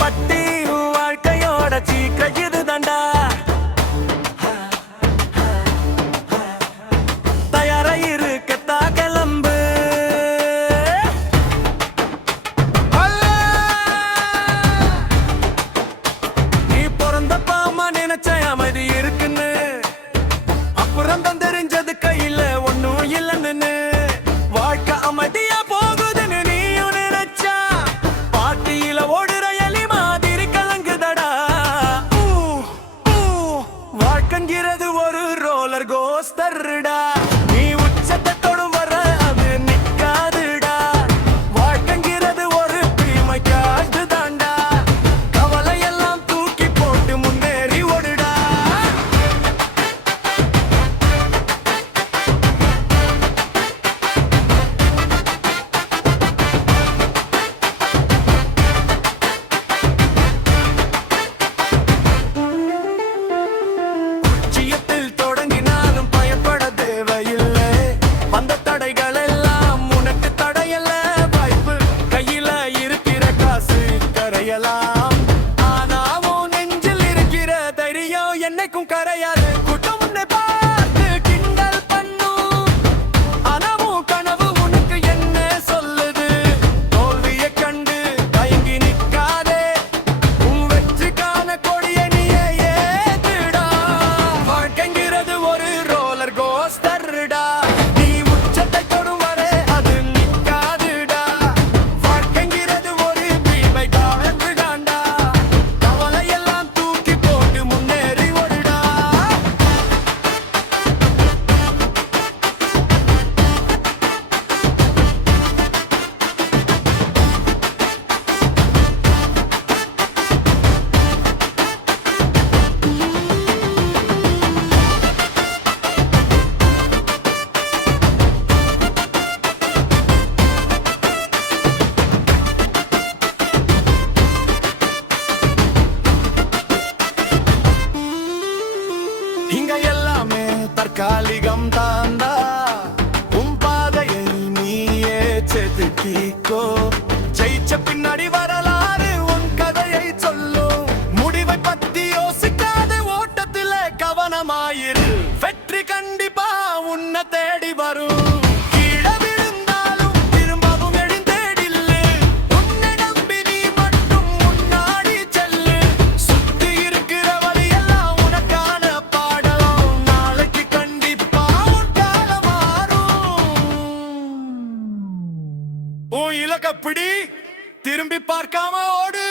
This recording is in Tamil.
பட்டி வாழ்க்கையோட சீக்கிரம் இது தாண்டா. தயாரா இருக்கத்தா கிளம்பு. நீ பிறந்தப்பாமா நினைச்ச அமைதி இருக்குன்னு, அப்புறம் தான் தெரிஞ்சது கையில ஒன்னும் இல்லைன்னு. வாழ்க்கை அமைதியா போகுதுன்னு நீயும் நினைச்சா, பாட்டியில ஓடுற எலி மாதிரி கலங்குதடா. வாழ்க்கைங்கிறது ஒரு ரோலர் கோஸ்டர்டா. நீ உச்சத்தை தொடும் வர அது நிக்காதுடா. வாழ்க்கைங்கிறது ஒரு பீமை காட்டு தாண்டா. கவலையெல்லாம் தூக்கி போட்டு முன்னேறி ஓடுடா. லட்சியத்தில் தொடங்கினாலும் பயப்பட தேவையில்லை. வந்த தடைகள் எல்லாம் உனக்கு தடையல்ல. வாய்ப்பு கையில இருக்கிற காசு கரையலாம். ஆனா உன் நெஞ்சில் இருக்கிற தைரியம் என்னைக்கும் கரையாது. கூட்டம் உன்னை பார்த்து கிண்டல் பண்ணும், ஆனா உன் கனவு உனக்கு என்ன சொல்லுது? தோல்வியை கண்டு தயங்கி நிற்காதே. உன் வெற்றிக்கான கொடியை நீயே ஏத்துடா. வாழ்க்கைங்கிறது ஒரு ரோலர் கோஸ்டர்டா. நீ உச்சத்தை தொடும் வரை அது நிக்காதுடா. வாழ்க்கைங்கிறது ஒரு பீமை காட்டு தாண்டா. கவலையெல்லாம் தூக்கி போட்டு முன்னேறி ஓடுடா. இங்க எல்லாமே தற்காலிகம் தாண்டா. உன் பாதையை நீயே செதுக்கிக்கோ. ஜெயிச்ச பின்னாடி வரலாறு உன் கதையை சொல்லும். முடிவை பத்தி யோசிக்காத ஓட்டத்துல கவனமாயிரு. வெற்றி கண்டிப்பா உன்னை தேடி வரும். கீழே விழுந்தாலும் திரும்பவும் எழுந்தேடில்லு. உன்னை நம்பி நீ மட்டும் முன்னாடி செல்லு. சுத்தி இருக்கிற வழியெல்லாம் உனக்கான பாடம். நாளைக்கு கண்டிப்பா உன் காலம் மாறும். உன் இலக்க பிடி, திரும்பி பார்க்காம ஓடு.